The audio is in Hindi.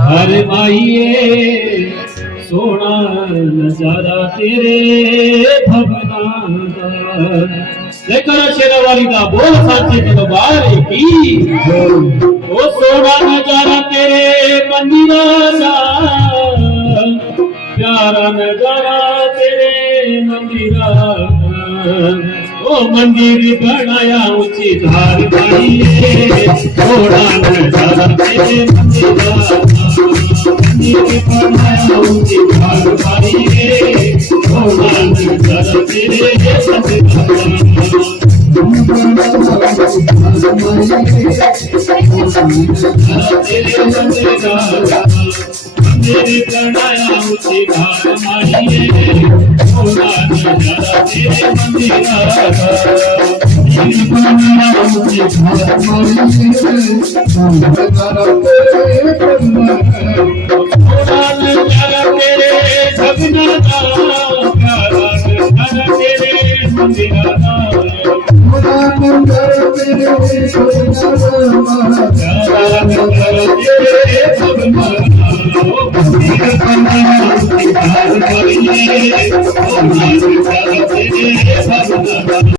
अरे भाईए सोना नजारा तेरे भवना दा। देखो शेरावाली दा बोल साचे दरबार की ओ सोना नजारा तेरे मंदिरा दा, प्यारा नजारा तेरे मंदिरा दा। ओ मंदिर बनाया ऊंची धार भाईए सोना नजारा तेरे मंदिरा दा। मंदिर बनाया ऊंची धार भाईए सोना नजारा तेरे मंदिरा दा। तेरे मंदिरा दा मंदिर बनाया ऊंची धार मारिए सोना नजारा तेरे मंदिरा दा। मंदिर बनाया ऊंची धार मारिए सोना नजारा तेरे भगना दा, प्यारा नजारा तेरे मंदिरा दा।